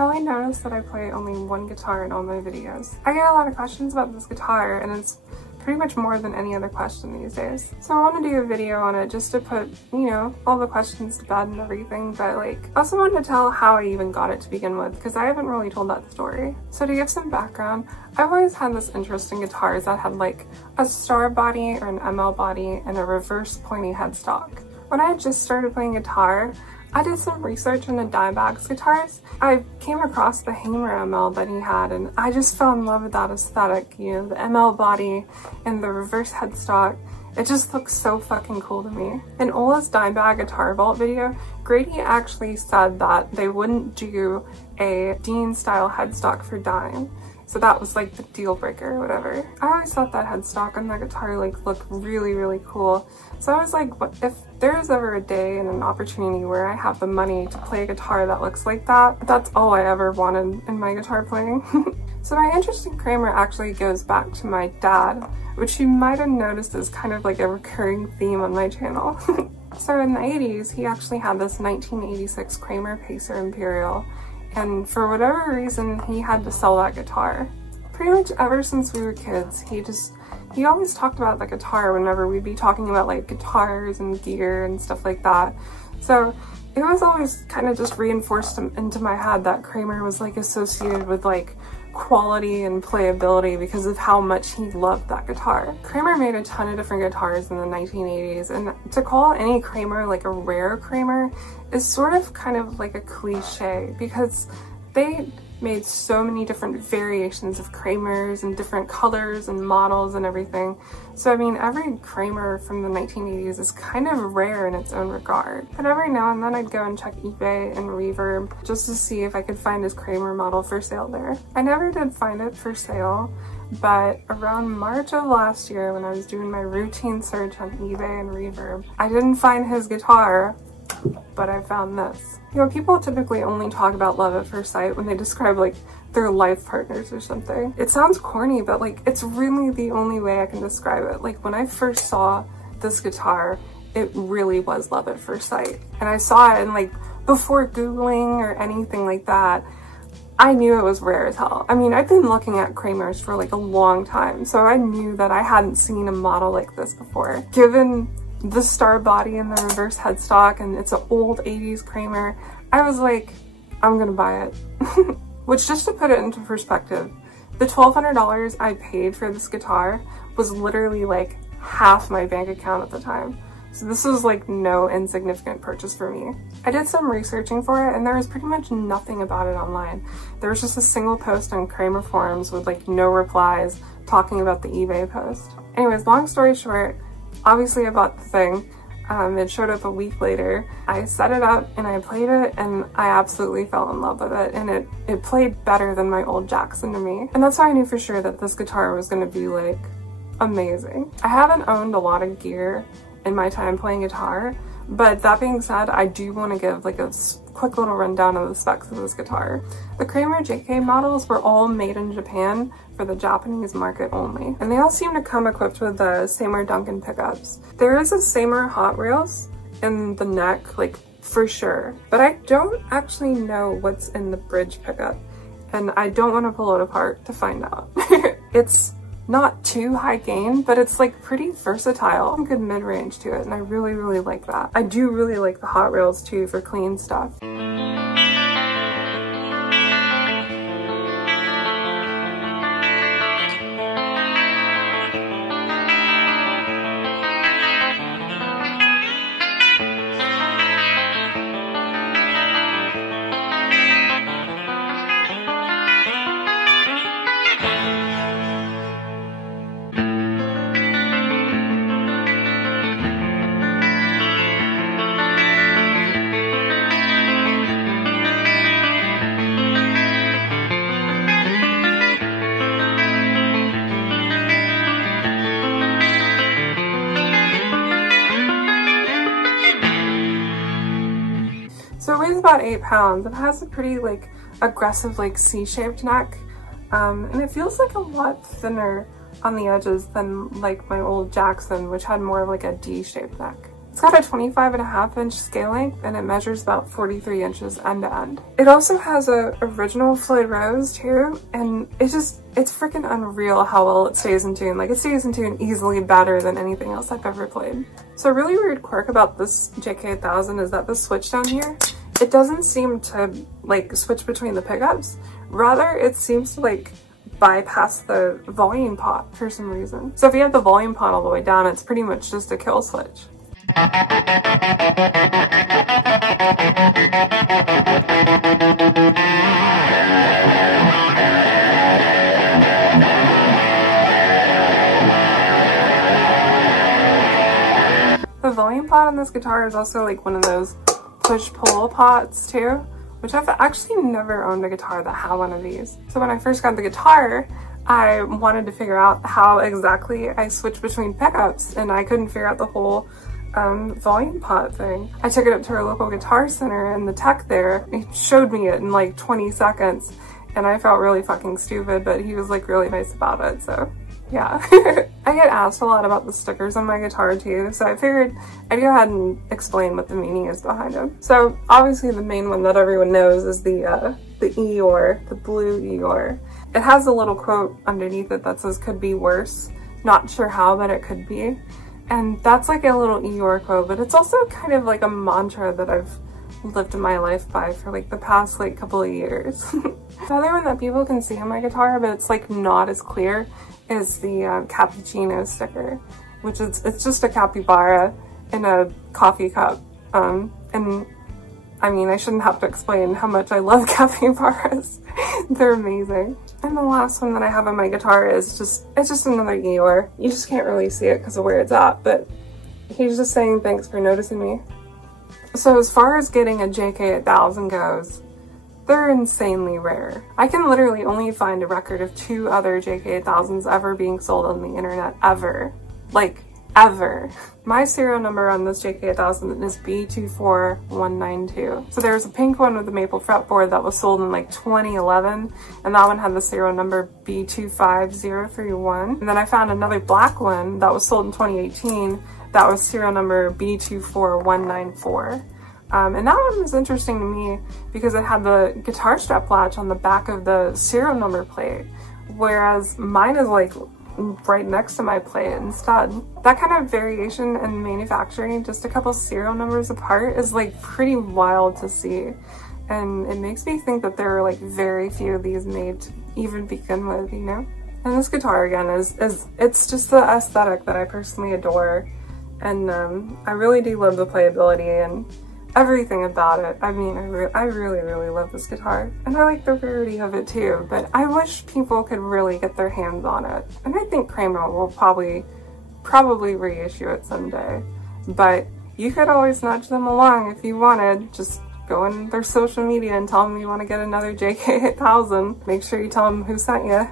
probably noticed that I play only one guitar in all my videos. I get a lot of questions about this guitar, and it's pretty much more than any other question these days. So I want to do a video on it just to put, you know, all the questions to bed and everything, but like, I also wanted to tell how I even got it to begin with, because I haven't really told that story. So to give some background, I've always had this interest in guitars that had like a star body or an ML body and a reverse pointy headstock. When I had just started playing guitar, I did some research into Dimebag's guitars. I came across the Kramer ML that he had, and I just fell in love with that aesthetic, you know, the ML body and the reverse headstock. It just looks so fucking cool to me. In Ola's Dimebag Guitar Vault video, Grady actually said that they wouldn't do a Dean style headstock for Dime. So that was like the deal breaker or whatever. I always thought that headstock on that guitar like looked really, really cool. So I was like, what if there's ever a day and an opportunity where I have the money to play a guitar that looks like that? That's all I ever wanted in my guitar playing. So my interest in Kramer actually goes back to my dad, which you might have noticed is kind of like a recurring theme on my channel. So in the 80s, he actually had this 1986 Kramer Pacer Imperial, and for whatever reason, he had to sell that guitar. Pretty much ever since we were kids, he always talked about the guitar whenever we'd be talking about like guitars and gear and stuff like that. So it was always kind of just reinforced into my head that Kramer was like associated with like quality and playability because of how much he loved that guitar. Kramer made a ton of different guitars in the 1980s, and to call any Kramer like a rare Kramer is sort of kind of like a cliche because they made so many different variations of Kramers and different colors and models and everything. So I mean, every Kramer from the 1980s is kind of rare in its own regard. But every now and then I'd go and check eBay and Reverb just to see if I could find his Kramer model for sale there. I never did find it for sale, but around March of last year when I was doing my routine search on eBay and Reverb, I didn't find his guitar, but I found this. You know, people typically only talk about love at first sight when they describe like their life partners or something. It sounds corny, but like it's really the only way I can describe it. Like when I first saw this guitar, it really was love at first sight. And I saw it and like before Googling or anything like that, I knew it was rare as hell. I mean, I've been looking at Kramers for like a long time, so I knew that I hadn't seen a model like this before. Given the star body and the reverse headstock, and it's an old 80s Kramer, I was like, I'm gonna buy it. Which, just to put it into perspective, the $1,200 I paid for this guitar was literally like half my bank account at the time. So this was like no insignificant purchase for me. I did some researching for it and there was pretty much nothing about it online. There was just a single post on Kramer forums with like no replies talking about the eBay post. Anyways, long story short, obviously I bought the thing. It showed up a week later. I set it up and I played it and I absolutely fell in love with it, and it played better than my old Jackson to me. And that's how I knew for sure that this guitar was gonna be like amazing. I haven't owned a lot of gear in my time playing guitar, but that being said, I do want to give like a quick little rundown of the specs of this guitar. The Kramer JK models were all made in Japan for the Japanese market only, and they all seem to come equipped with the Seymour Duncan pickups. There is a Seymour Hot Rails in the neck, like for sure, but I don't actually know what's in the bridge pickup, and I don't want to pull it apart to find out. It's not too high gain, but it's like pretty versatile. Good mid-range to it, and I really, really like that. I do really like the Hot Rails too for clean stuff. So it weighs about 8 pounds. It has a pretty like aggressive like C-shaped neck, and it feels like a lot thinner on the edges than like my old Jackson, which had more of like a D-shaped neck. It's It's got a 25.5-inch scale length and it measures about 43 inches end to end. It also has a original Floyd Rose too, and it's freaking unreal how well it stays in tune. Like, it stays in tune easily better than anything else I've ever played. So a really weird quirk about this JK8000 is that the switch down here, it doesn't seem to like switch between the pickups. Rather, it seems to like bypass the volume pot for some reason. So if you have the volume pot all the way down, it's pretty much just a kill switch. The volume pot on this guitar is also like one of those push-pull pots too, which I've actually never owned a guitar that had one of these. So when I first got the guitar, I wanted to figure out how exactly I switch between pickups, and I couldn't figure out the whole volume pot thing. I took it up to our local guitar center, and the tech there, he showed me it in like 20 seconds, and I felt really fucking stupid, but he was like really nice about it, so yeah. I get asked a lot about the stickers on my guitar too, so I figured I'd go ahead and explain what the meaning is behind them. So obviously the main one that everyone knows is the Eeyore, the blue Eeyore. It has a little quote underneath it that says, "Could be worse. Not sure how, but it could be." And that's like a little Eeyore quote, but it's also kind of like a mantra that I've lived my life by for like the past like couple of years. The other one that people can see on my guitar, but it's like not as clear, is the cappuccino sticker, which is, it's just a capybara in a coffee cup. And I mean, I shouldn't have to explain how much I love capybaras. They're amazing. And the last one that I have on my guitar is just, it's just another Eeyore. You just can't really see it because of where it's at, but he's just saying thanks for noticing me. So as far as getting a JK8000 goes, they're insanely rare. I can literally only find a record of 2 other JK8000s ever being sold on the internet, ever. Like, ever. My serial number on this JK8000 is B24192. So there's a pink one with the maple fretboard that was sold in like 2011, and that one had the serial number B25031. And then I found another black one that was sold in 2018 that was serial number B24194. And that one was interesting to me because it had the guitar strap latch on the back of the serial number plate, whereas mine is like right next to my plate instead. That kind of variation in manufacturing, just a couple serial numbers apart, is like pretty wild to see. And it makes me think that there are like very few of these made to even begin with, you know? And this guitar again it's just the aesthetic that I personally adore. And I really do love the playability and everything about it. I mean, I really love this guitar, and I like the rarity of it too, but I wish people could really get their hands on it. And I think Kramer will probably reissue it someday, but you could always nudge them along if you wanted. Just go on their social media and tell them you want to get another JK8000. Make sure you tell them who sent you.